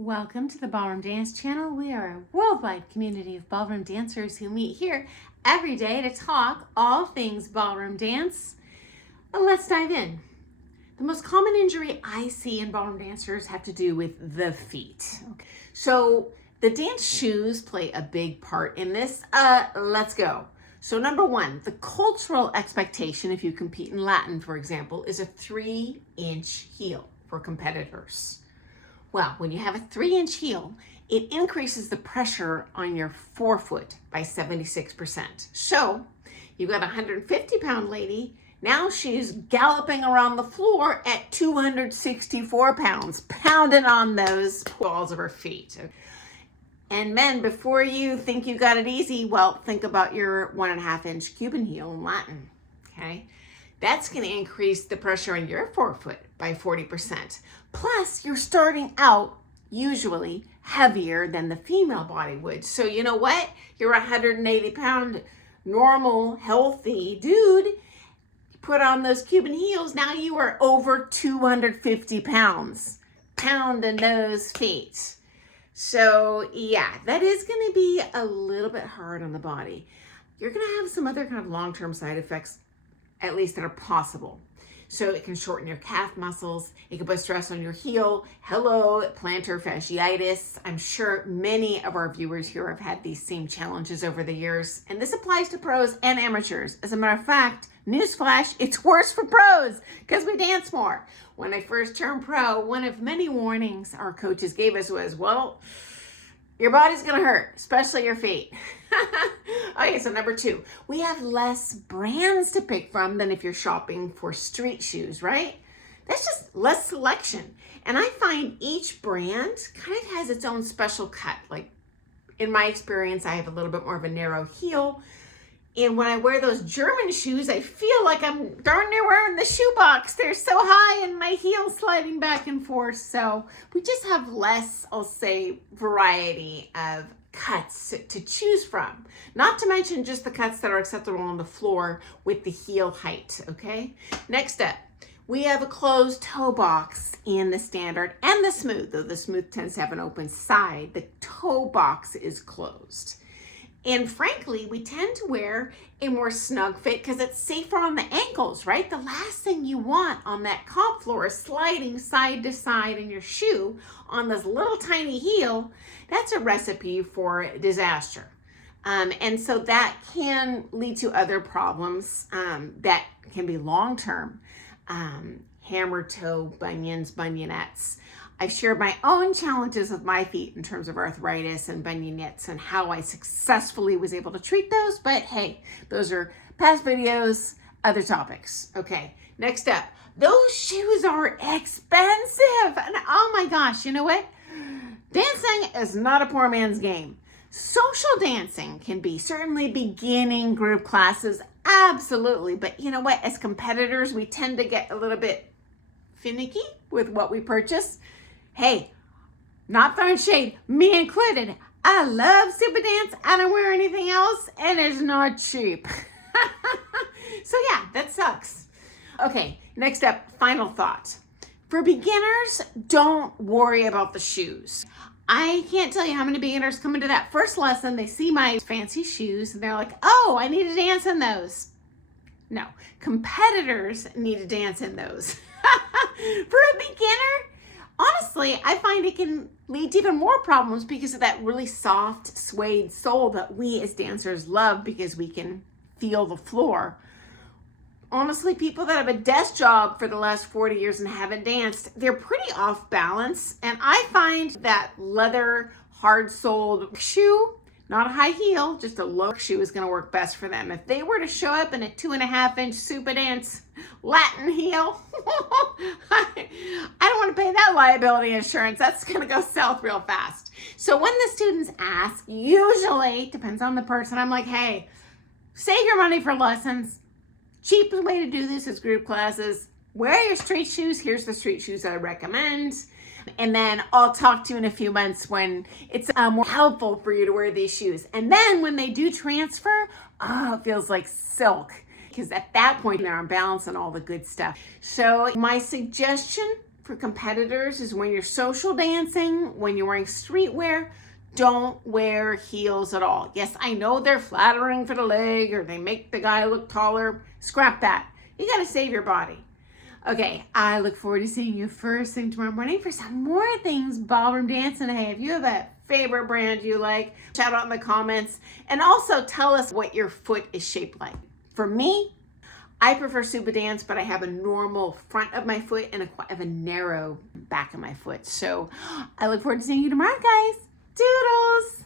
Welcome to the Ballroom Dance Channel. We are a worldwide community of ballroom dancers who meet here every day to talk all things ballroom dance. Let's dive in. The most common injury I see in ballroom dancers have to do with the feet. So the dance shoes play a big part in this. Let's go. So number one, the cultural expectation, if you compete in Latin, for example, is a 3-inch heel for competitors. Well, when you have a 3-inch heel, it increases the pressure on your forefoot by 76%. So you've got a 150-pound lady. Now she's galloping around the floor at 264 pounds, pounding on those balls of her feet. And men, before you think you got it easy, well, think about your 1.5-inch Cuban heel in Latin, okay? That's going to increase the pressure on your forefoot by 40%. Plus, you're starting out usually heavier than the female body would. So you know what? You're a 180-pound normal, healthy dude. Put on those Cuban heels, now you are over 250 pounds. Pounding those feet. So yeah, that is going to be a little bit hard on the body. You're going to have some other kind of long-term side effects, at least that are possible. So it can shorten your calf muscles. It can put stress on your heel. Hello, plantar fasciitis. I'm sure many of our viewers here have had these same challenges over the years. And this applies to pros and amateurs. As a matter of fact, newsflash, it's worse for pros because we dance more. When I first turned pro, one of many warnings our coaches gave us was, well, your body's gonna hurt, especially your feet. Okay, so number two, we have less brands to pick from than if you're shopping for street shoes, right? That's just less selection. And I find each brand kind of has its own special cut. Like in my experience, I have a little bit more of a narrow heel. And when I wear those German shoes, I feel like I'm darn near wearing the shoebox. They're so high and my heel sliding back and forth. So we just have less, I'll say, variety of cuts to choose from. Not to mention just the cuts that are acceptable on the floor with the heel height, okay? Next up, we have a closed toe box in the standard and the smooth, though the smooth tends to have an open side. The toe box is closed. And frankly, we tend to wear a more snug fit because it's safer on the ankles, right? The last thing you want on that comp floor is sliding side to side in your shoe on this little tiny heel. That's a recipe for disaster. And so that can lead to other problems that can be long-term. Hammer toe bunions, bunionettes. I've shared my own challenges with my feet in terms of arthritis and bunionettes and how I successfully was able to treat those. But hey, those are past videos, other topics. Okay, next up, those shoes are expensive. And oh my gosh, you know what? Dancing is not a poor man's game. Social dancing can be certainly beginning group classes, absolutely. But you know what? As competitors, we tend to get a little bit finicky with what we purchase. Hey, not throwing shade, me included. I love super dance. I don't wear anything else and it's not cheap. So yeah, that sucks. Okay, next up, final thought. For beginners, don't worry about the shoes. I can't tell you how many beginners come into that first lesson, they see my fancy shoes and they're like, oh, I need to dance in those. No, competitors need to dance in those. For a beginner, honestly, I find it can lead to even more problems because of that really soft suede sole that we as dancers love because we can feel the floor. Honestly, people that have a desk job for the last 40 years and haven't danced, they're pretty off balance. And I find that leather, hard-soled shoe, not a high heel, just a low shoe is going to work best for them. If they were to show up in a 2.5-inch super dance Latin heel, I don't want to pay that liability insurance. That's going to go south real fast. So when the students ask, usually, depends on the person, I'm like, hey, save your money for lessons. Cheapest way to do this is group classes. Wear your street shoes. Here's the street shoes I recommend. And then I'll talk to you in a few months when it's more helpful for you to wear these shoes. And then when they do transfer, oh, it feels like silk. Because at that point, they're on balance and all the good stuff. So my suggestion for competitors is when you're social dancing, when you're wearing streetwear, don't wear heels at all. Yes, I know they're flattering for the leg or they make the guy look taller. Scrap that. You got to save your body. Okay, I look forward to seeing you first thing tomorrow morning for some more things ballroom dancing. Hey, if you have a favorite brand you like, shout out in the comments. And also tell us what your foot is shaped like. For me, I prefer Supa Dance, but I have a normal front of my foot and a narrow back of my foot. So I look forward to seeing you tomorrow, guys. Doodles!